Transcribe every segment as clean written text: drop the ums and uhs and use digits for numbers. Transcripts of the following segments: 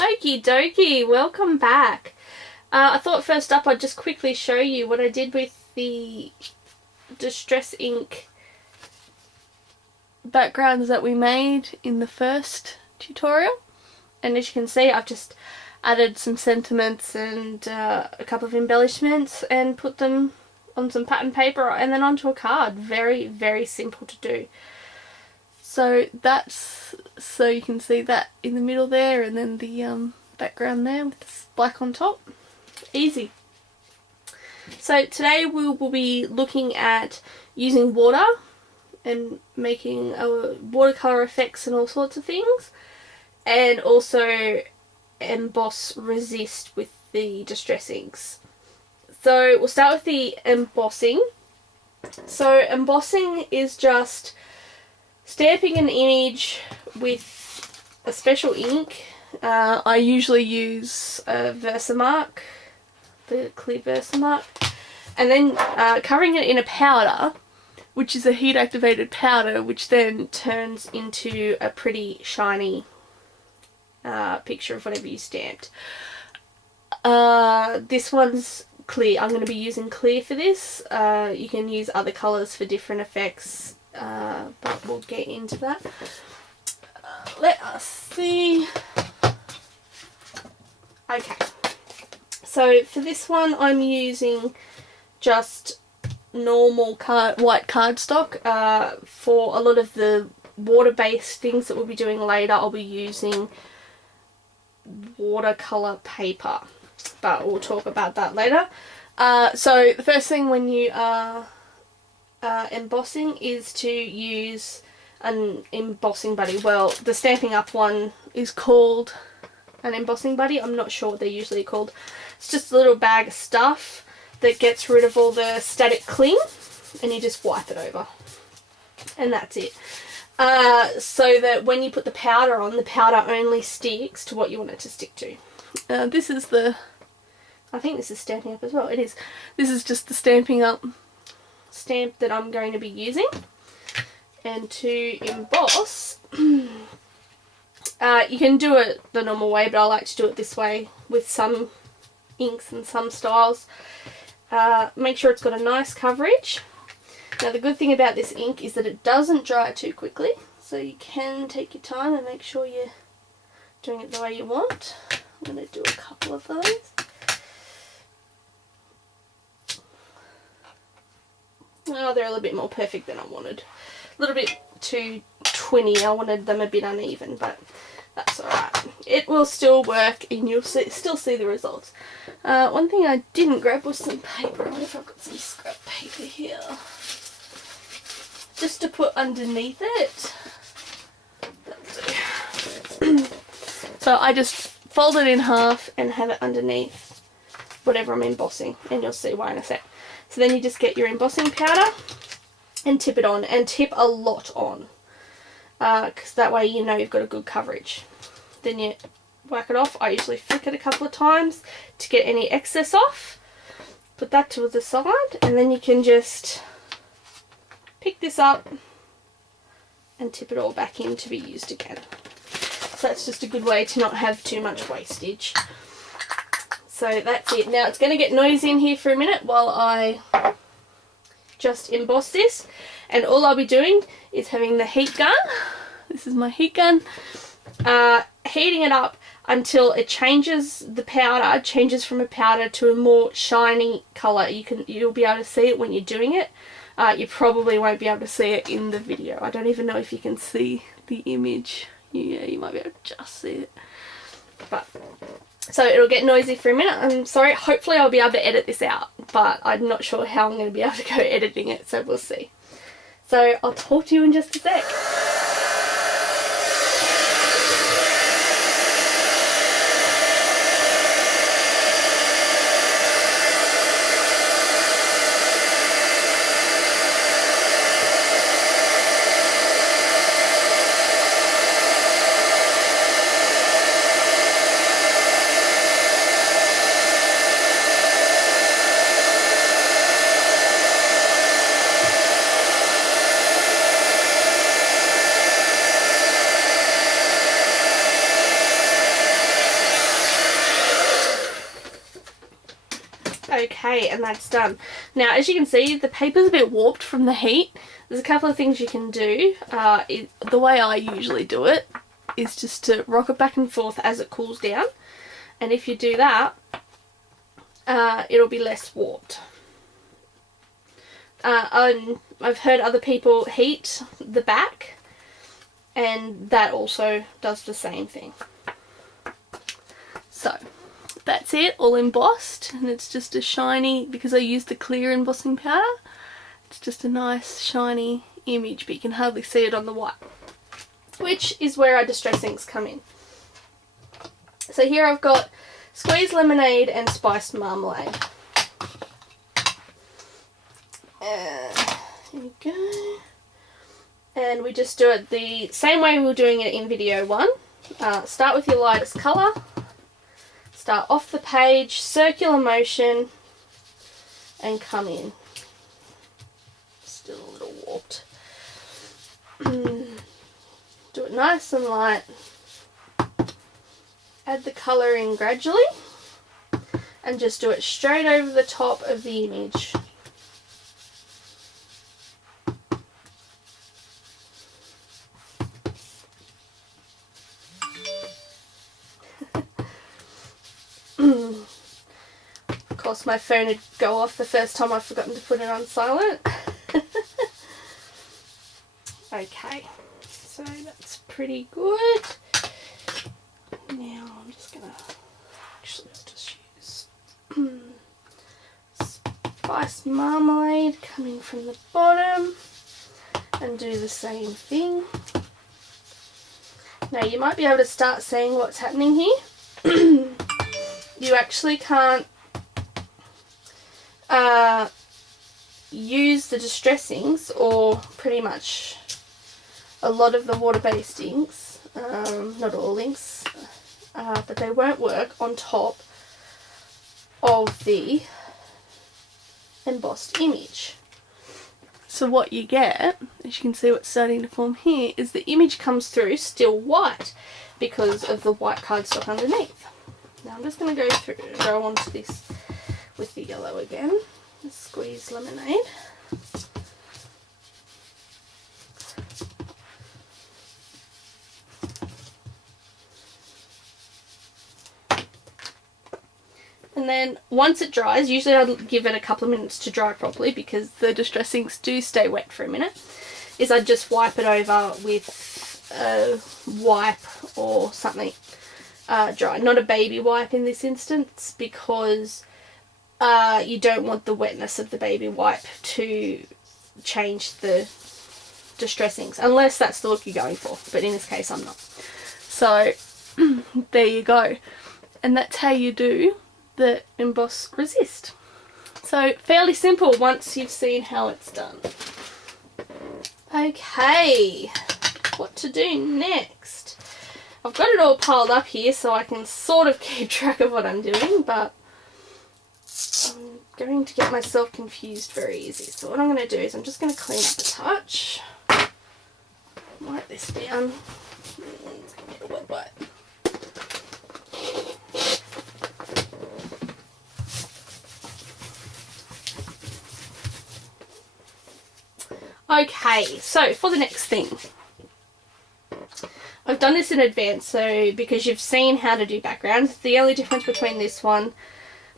Okie dokie, welcome back. I thought first up I'd just quickly show you what I did with the Distress ink backgrounds that we made in the first tutorial. And as you can see, I've just added some sentiments and a couple of embellishments and put them on some pattern paper and then onto a card. Very, very simple to do. So you can see that in the middle there, and then the background there with this black on top. Easy. So today we will be looking at using water and making watercolour effects and all sorts of things, and also emboss resist with the Distress inks. So we'll start with the embossing. So embossing is just stamping an image with a special ink. I usually use a Versamark, the clear Versamark, and then covering it in a powder, which is a heat activated powder, which then turns into a pretty shiny picture of whatever you stamped. This one's clear. I'm going to be using clear for this. You can use other colours for different effects, but we'll get into that. Let us see. Okay, so for this one I'm using just normal white cardstock. For a lot of the water-based things that we'll be doing later, I'll be using watercolour paper, but we'll talk about that later. So the first thing when you are embossing is to use an embossing buddy. Well, the Stampin' Up one is called an embossing buddy. I'm not sure what they're usually called. It's just a little bag of stuff that gets rid of all the static cling, and you just wipe it over, and that's it. So that when you put the powder on, the powder only sticks to what you want it to stick to. This is the, I think this is Stampin' Up as well. It is. This is just the Stampin' Up stamp that I'm going to be using. And to emboss, you can do it the normal way, but I like to do it this way with some inks and some styles. Make sure it's got a nice coverage. Now the good thing about this ink is that it doesn't dry too quickly, so you can take your time and make sure you're doing it the way you want. I'm going to do a couple of those. Oh, they're a little bit more perfect than I wanted. A little bit too twinny. I wanted them a bit uneven, but that's alright. It will still work and you'll still see the results. One thing I didn't grab was some paper. I wonder if I've got some scrap paper here, just to put underneath it. So I just fold it in half and have it underneath whatever I'm embossing, and you'll see why in a sec. So then you just get your embossing powder and tip it on, and tip a lot on, because that way you know you've got a good coverage. Then you whack it off. I usually flick it a couple of times to get any excess off. Put that to the side, and then you can just pick this up and tip it all back in to be used again. So that's just a good way to not have too much wastage. So that's it. Now it's going to get noisy in here for a minute while I just emboss this, and all I'll be doing is having the heat gun. This is my heat gun. Heating it up until it changes, the powder changes from a powder to a more shiny colour. You'll be able to see it when you're doing it. You probably won't be able to see it in the video. I don't even know if you can see the image. Yeah, you might be able to just see it. But so it'll get noisy for a minute. I'm sorry. Hopefully I'll be able to edit this out, but I'm not sure how I'm going to be able to go editing it, so we'll see. So I'll talk to you in just a sec. Okay, and that's done. Now, as you can see, the paper's a bit warped from the heat. There's a couple of things you can do. The way I usually do it is just to rock it back and forth as it cools down. And if you do that, it'll be less warped. I've heard other people heat the back, and that also does the same thing. So that's it, all embossed, and it's just a shiny, because I used the clear embossing powder, it's just a nice shiny image, but you can hardly see it on the white, which is where our distress inks come in. So here I've got squeezed lemonade and spiced marmalade. Here we go. And we just do it the same way we were doing it in video 1. Start with your lightest colour. Start off the page, circular motion, and come in. Still a little warped. Do it nice and light. Add the colour in gradually, and just do it straight over the top of the image. Of course, my phone would go off the first time I've forgotten to put it on silent. Okay, so that's pretty good. Now I'm just gonna use spiced marmalade coming from the bottom and do the same thing. Now you might be able to start seeing what's happening here. You actually can't use the distress inks, or pretty much a lot of the water-based inks, not all inks, but they won't work on top of the embossed image. So what you get, as you can see what's starting to form here, is the image comes through still white because of the white cardstock underneath. Now I'm just going to go onto this with the yellow again. Squeeze lemonade. And then once it dries, usually I'll give it a couple of minutes to dry properly because the distress inks do stay wet for a minute, is I just wipe it over with a wipe or something dry. Not a baby wipe in this instance, because you don't want the wetness of the baby wipe to change the distress inks, unless that's the look you're going for, but in this case I'm not. So there you go, and that's how you do the emboss resist. So fairly simple once you've seen how it's done. Okay, what to do next? I've got it all piled up here so I can sort of keep track of what I'm doing, but I'm going to get myself confused very easy. So what I'm going to do is I'm just going to clean up a touch. Wipe this down. It's going to get a wet wipe. Okay, so for the next thing, I've done this in advance, so because you've seen how to do backgrounds. The only difference between this one,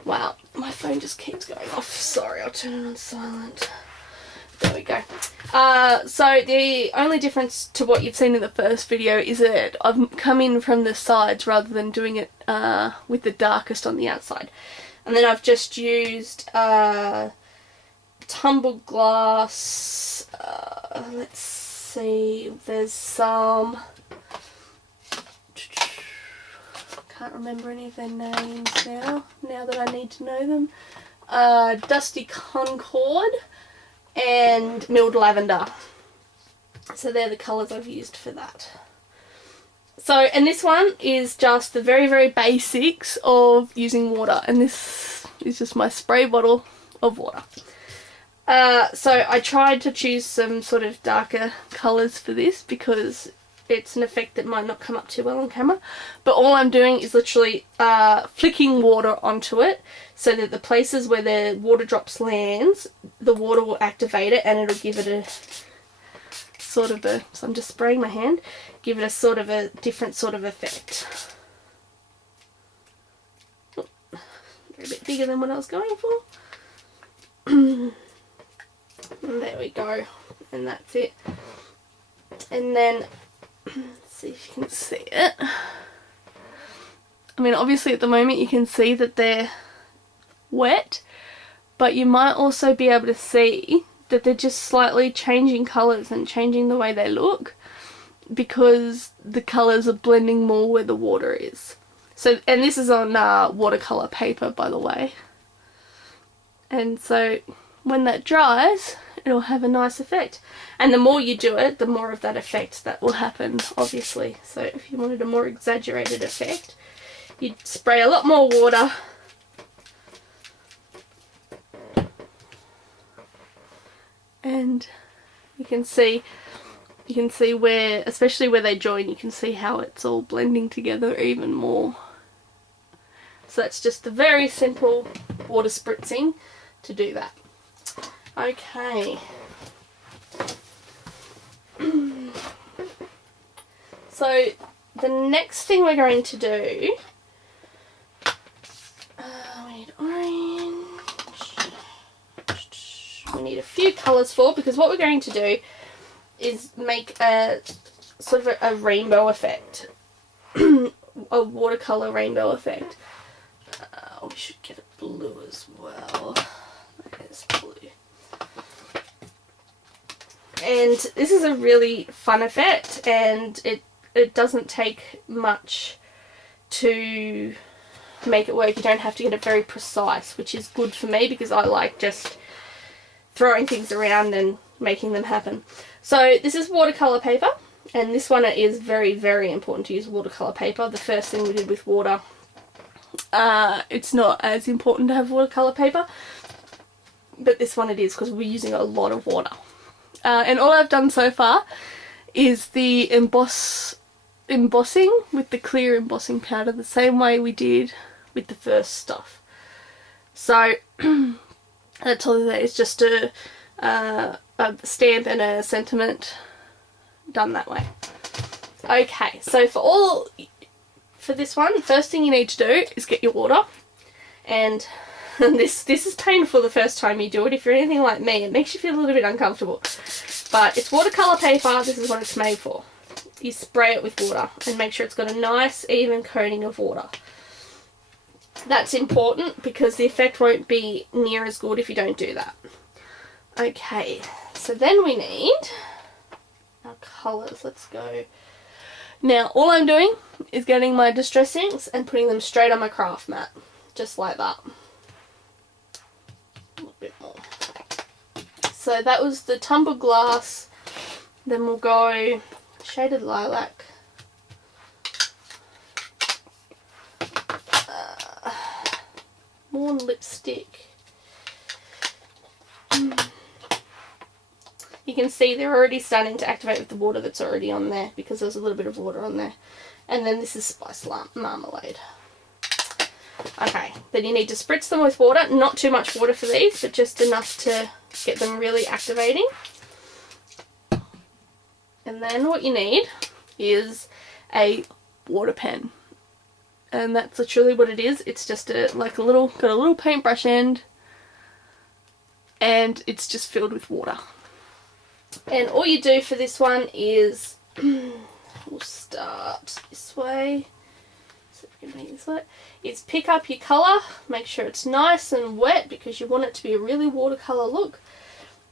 wow, my phone just keeps going off. Sorry, I'll turn it on silent. There we go. So the only difference to what you've seen in the first video is that I've come in from the sides rather than doing it with the darkest on the outside. And then I've just used tumbled glass, let's see, there's some, can't remember any of their names now that I need to know them, Dusty Concord and Milled Lavender. So they're the colours I've used for that. So, and this one is just the very, very basics of using water, and this is just my spray bottle of water. So I tried to choose some sort of darker colours for this because it's an effect that might not come up too well on camera, but all I'm doing is literally flicking water onto it so that the places where the water drops lands, the water will activate it and it'll give it a sort of a, so I'm just spraying my hand, give it a sort of a different sort of effect. Oh, they're a bit bigger than what I was going for. And there we go, and that's it. And then, let's see if you can see it. I mean, obviously at the moment you can see that they're wet, but you might also be able to see that they're just slightly changing colours and changing the way they look because the colours are blending more where the water is. So, and this is on watercolour paper, by the way. And so when that dries, it'll have a nice effect. And the more you do it, the more of that effect that will happen, obviously. So if you wanted a more exaggerated effect, you'd spray a lot more water. And you can see where, especially where they join, you can see how it's all blending together even more. So that's just a very simple water spritzing to do that. Okay. So the next thing we're going to do, we need orange. We need a few colours for, because what we're going to do is make a sort of a rainbow effect, a watercolour rainbow effect. We should get a blue as well. There's blue. And this is a really fun effect, and it doesn't take much to make it work. You don't have to get it very precise, which is good for me because I like just throwing things around and making them happen. So this is watercolour paper, and this one is very, very important to use watercolour paper. The first thing we did with water, it's not as important to have watercolour paper, but this one it is because we're using a lot of water. And all I've done so far is the embossing with the clear embossing powder, the same way we did with the first stuff. So that's all that is, just a stamp and a sentiment done that way. Okay, so for this one, first thing you need to do is get your water, and this is painful the first time you do it. If you're anything like me, it makes you feel a little bit uncomfortable, but it's watercolour paper. This is what it's made for. You spray it with water and make sure it's got a nice even coating of water. That's important because the effect won't be near as good if you don't do that. Okay, so then we need our colours. Let's go. Now all I'm doing is getting my distress inks and putting them straight on my craft mat, just like that. A little bit more. So that was the tumbled glass. Then we'll go shaded lilac. More lipstick. You can see they're already starting to activate with the water that's already on there because there's a little bit of water on there. And then this is spice marmalade. Okay, then you need to spritz them with water. Not too much water for these, but just enough to get them really activating. And then what you need is a water pen. And that's literally what it is. It's just got a little paintbrush end, and it's just filled with water. And all you do for this one is, we'll start this way, so we can make this way, is pick up your colour, make sure it's nice and wet because you want it to be a really watercolour look,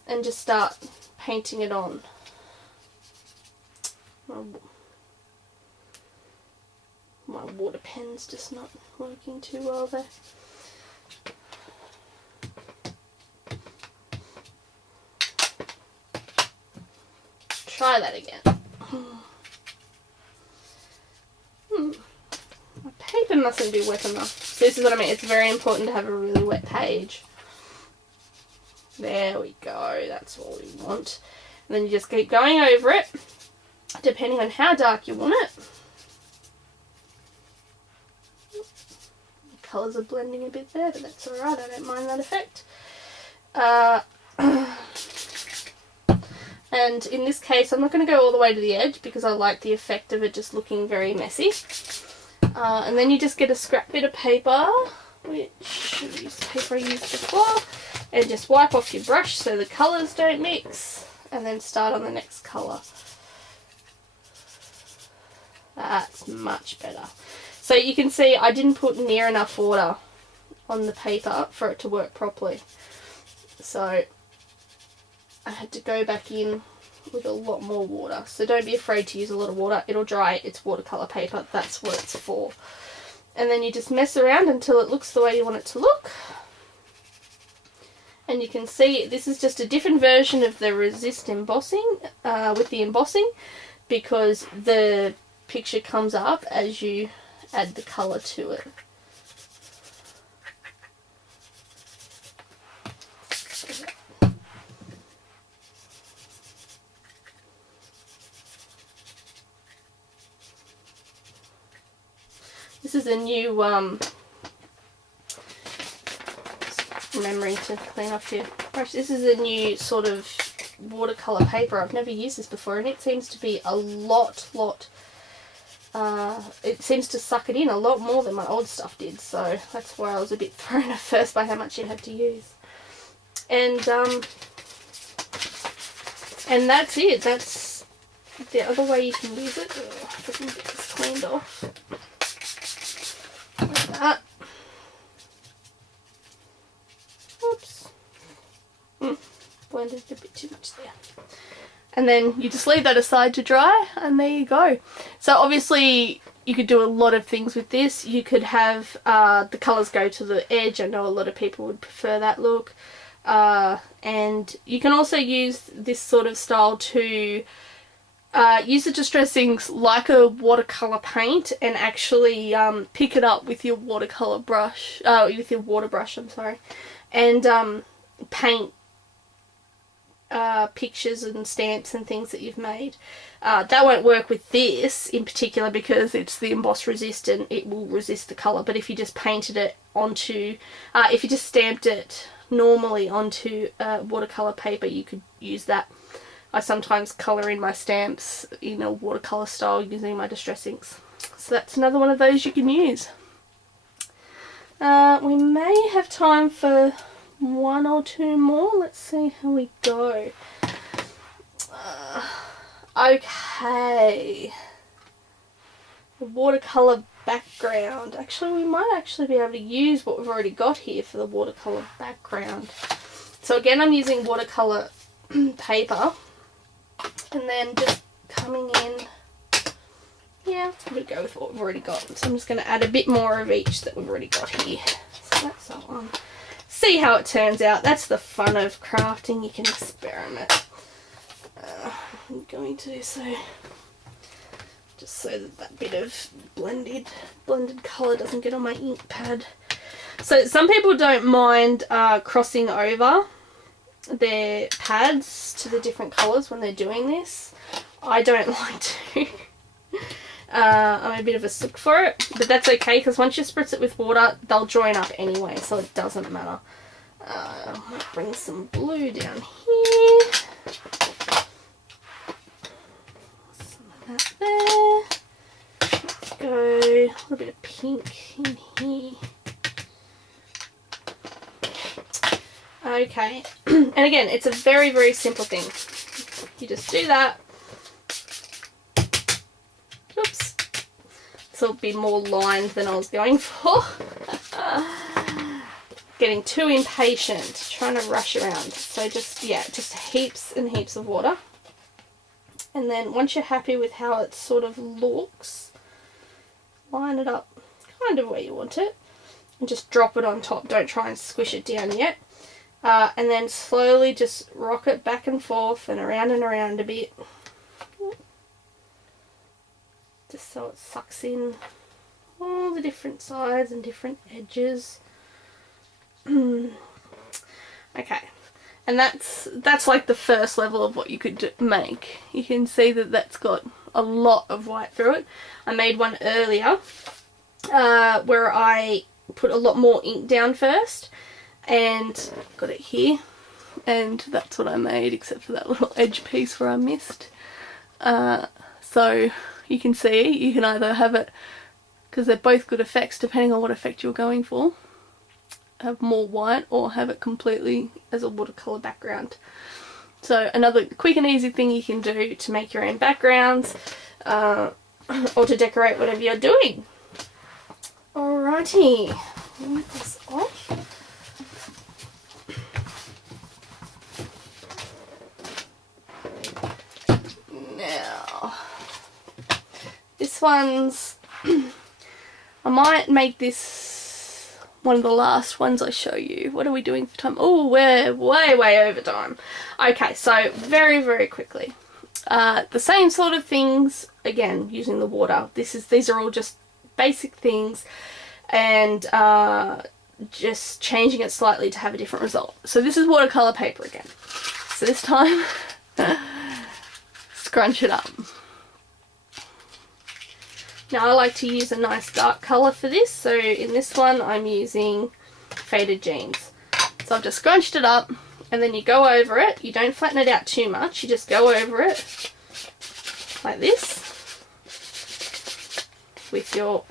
and just start painting it on. My water pen's just not working too well there. Try that again. My paper mustn't be wet enough. So this is what I mean. It's very important to have a really wet page. There we go. That's what we want. And then you just keep going over it. depending on how dark you want it. The colours are blending a bit there, but that's alright, I don't mind that effect. And in this case, I'm not going to go all the way to the edge because I like the effect of it just looking very messy. And then you just get a scrap bit of paper, which is paper I used before, and just wipe off your brush so the colours don't mix, and then start on the next colour. That's much better. So you can see I didn't put near enough water on the paper for it to work properly. So I had to go back in with a lot more water. So don't be afraid to use a lot of water. It'll dry. It's watercolour paper. That's what it's for. And then you just mess around until it looks the way you want it to look. And you can see this is just a different version of the resist embossing with the embossing, because the picture comes up as you add the colour to it. This is a new, remembering to clean off your brush, this is a new sort of watercolour paper. I've never used this before, and it seems to be a lot, it seems to suck it in a lot more than my old stuff did, so that's why I was a bit thrown at first by how much you had to use. And that's it. That's the other way you can use it. Oh, if I can get this cleaned off. Like that. Oops. Blended a bit too much there. And then you just leave that aside to dry, and there you go. So obviously you could do a lot of things with this. You could have the colours go to the edge. I know a lot of people would prefer that look. And you can also use this sort of style to use the distress inks like a watercolour paint and actually pick it up with your watercolour brush, with your water brush, I'm sorry, and paint pictures and stamps and things that you've made. That won't work with this in particular because it's the emboss resistant. It will resist the colour, but if you just painted it onto, if you just stamped it normally onto watercolour paper, you could use that. I sometimes colour in my stamps in a watercolour style using my distress inks. So that's another one of those you can use. We may have time for one or two more. Let's see how we go. Okay. The watercolour background. Actually, we might actually be able to use what we've already got here for the watercolour background. So again, I'm using watercolour paper. And then just coming in, yeah, I'm going to go with what we've already got. So I'm just going to add a bit more of each that we've already got here. So that's that one. See how it turns out. That's the fun of crafting. You can experiment. I'm going to, so just so that that bit of blended colour doesn't get on my ink pad. So some people don't mind crossing over their pads to the different colours when they're doing this. I don't like to. I'm a bit of a sook for it, but that's okay because once you spritz it with water, they'll join up anyway, so it doesn't matter. I might bring some blue down here. Some of that there. Let's go a little bit of pink in here. Okay, and again, it's a very, very simple thing. You just do that. Oops. This will be more lined than I was going for. Getting too impatient, trying to rush around. So just, yeah, just heaps and heaps of water. And then once you're happy with how it sort of looks, line it up kind of where you want it. And just drop it on top. Don't try and squish it down yet. And then slowly just rock it back and forth and around a bit. Just so it sucks in all the different sides and different edges. Okay. And that's like the first level of what you could make. You can see that that's got a lot of white through it. I made one earlier where I put a lot more ink down first, and got it here, and that's what I made, except for that little edge piece where I missed. So you can see, you can either have it, because they're both good effects depending on what effect you're going for, have more white, or have it completely as a watercolour background. So another quick and easy thing you can do to make your own backgrounds, or to decorate whatever you're doing. Alrighty, wipe this off. Now, this one's, I might make this one of the last ones I show you. What are we doing for time? Oh, we're way over time. Okay, so very quickly. The same sort of things, again, using the water. These are all just basic things, and just changing it slightly to have a different result. So this is watercolour paper again. So this time, scrunch it up. Now I like to use a nice dark colour for this, so in this one I'm using Faded Jeans. So I've just scrunched it up, and then you go over it. You don't flatten it out too much, you just go over it like this with your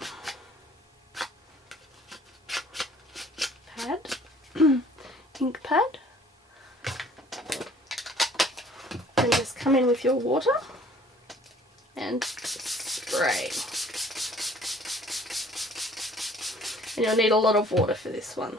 pad, ink pad, and just come in with your water and spray. And you'll need a lot of water for this one.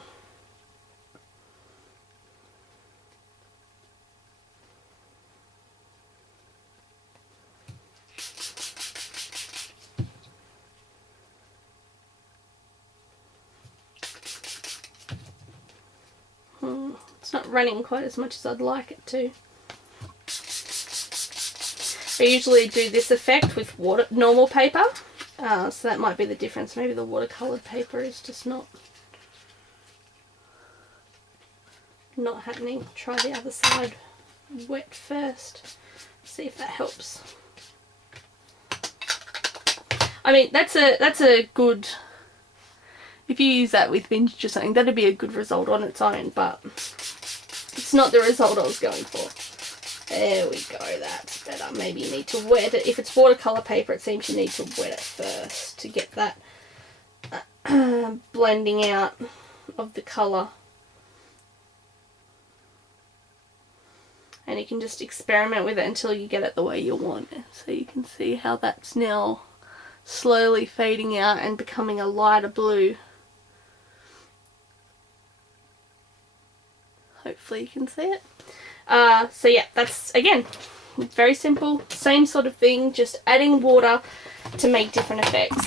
It's not running quite as much as I'd like it to. I usually do this effect with normal paper, so that might be the difference. Maybe the watercoloured paper is just not happening. Try the other side wet first, see if that helps. I mean, that's a good, if you use that with vintage or something, that'd be a good result on its own, but it's not the result I was going for. There we go, that's better. Maybe you need to wet it. If it's watercolour paper, it seems you need to wet it first to get that blending out of the colour. And you can just experiment with it until you get it the way you want it. So you can see how that's now slowly fading out and becoming a lighter blue. Hopefully you can see it. So yeah, that's, again, very simple, same sort of thing, just adding water to make different effects.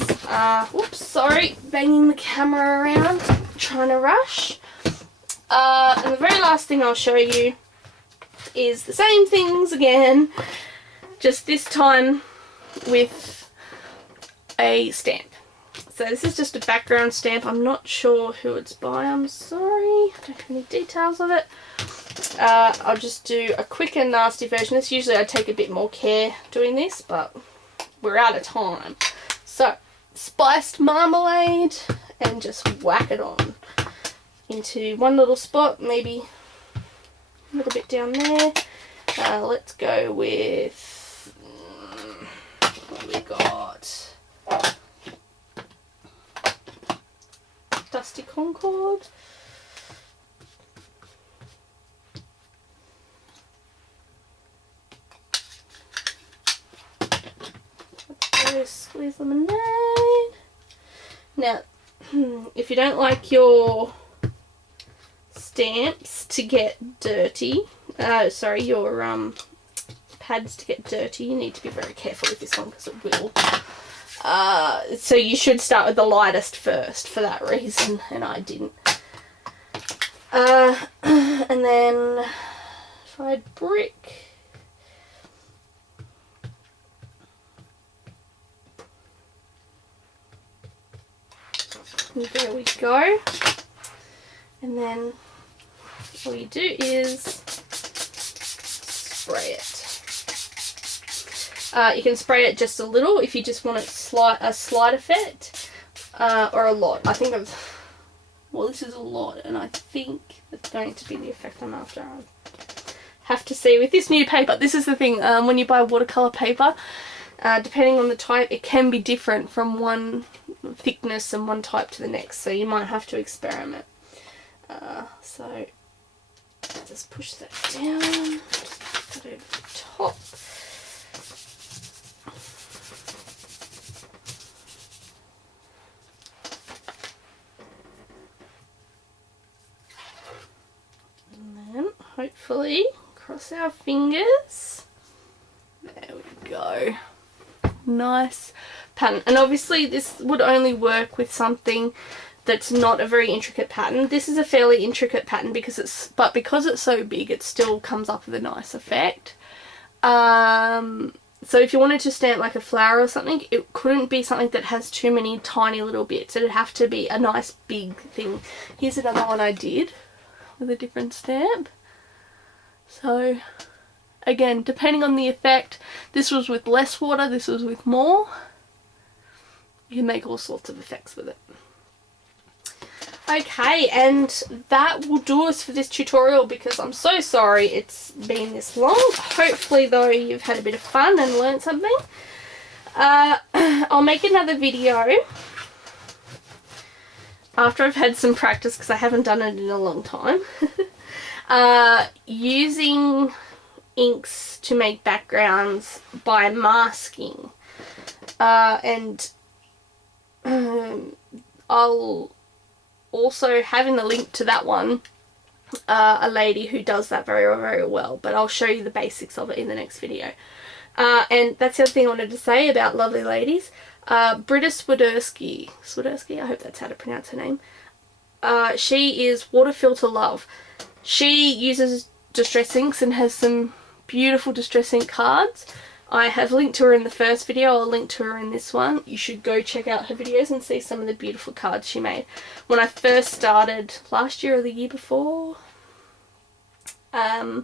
Whoops, sorry, banging the camera around, trying to rush. And the very last thing I'll show you is the same things again, just this time with a stamp. So this is just a background stamp. I'm not sure who it's by, I'm sorry, I don't have any details of it. I'll just do a quick and nasty version. This usually I take a bit more care doing this, but we're out of time. So, spiced marmalade, and just whack it on into one little spot, maybe a little bit down there. Let's go with, what do we got? Dusty Concord. Squeeze lemonade. Now, if you don't like your stamps to get dirty, your pads to get dirty, you need to be very careful with this one because it will. So you should start with the lightest first for that reason, and I didn't. And then fried brick. And there we go. And then all you do is spray it. You can spray it just a little if you just want a slight effect, or a lot. I think well, this is a lot, and I think it's going to be the effect I'm after. I have to see with this new paper. This is the thing, when you buy watercolour paper, depending on the type, it can be different from one thickness and one type to the next, so you might have to experiment. So just push that down, just put it over the top. And then hopefully cross our fingers. There we go. Nice pattern. And obviously this would only work with something that's not a very intricate pattern. This is a fairly intricate pattern because it's so big, it still comes up with a nice effect. So if you wanted to stamp like a flower or something, it couldn't be something that has too many tiny little bits. It'd have to be a nice big thing. Here's another one I did with a different stamp. So again, depending on the effect, this was with less water, this was with more. You can make all sorts of effects with it. Okay, and that will do us for this tutorial, because I'm so sorry it's been this long. Hopefully though you've had a bit of fun and learned something. I'll make another video after I've had some practice, because I haven't done it in a long time. Using inks to make backgrounds by masking, and I'll also have in the link to that one a lady who does that very, very well, but I'll show you the basics of it in the next video. And that's the other thing I wanted to say about lovely ladies. Britta Swiderski, I hope that's how to pronounce her name. She is Water Filter Love. She uses distress inks and has some beautiful distress ink cards. I have linked to her in the first video, I'll link to her in this one. You should go check out her videos and see some of the beautiful cards she made. When I first started last year or the year before, I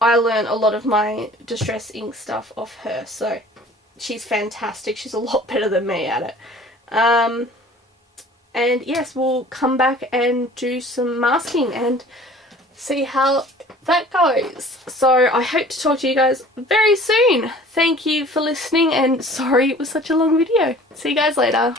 learned a lot of my distress ink stuff off her, so she's fantastic. She's a lot better than me at it. And yes, we'll come back and do some masking and see how that goes. So I hope to talk to you guys very soon. Thank you for listening, and sorry it was such a long video. See you guys later.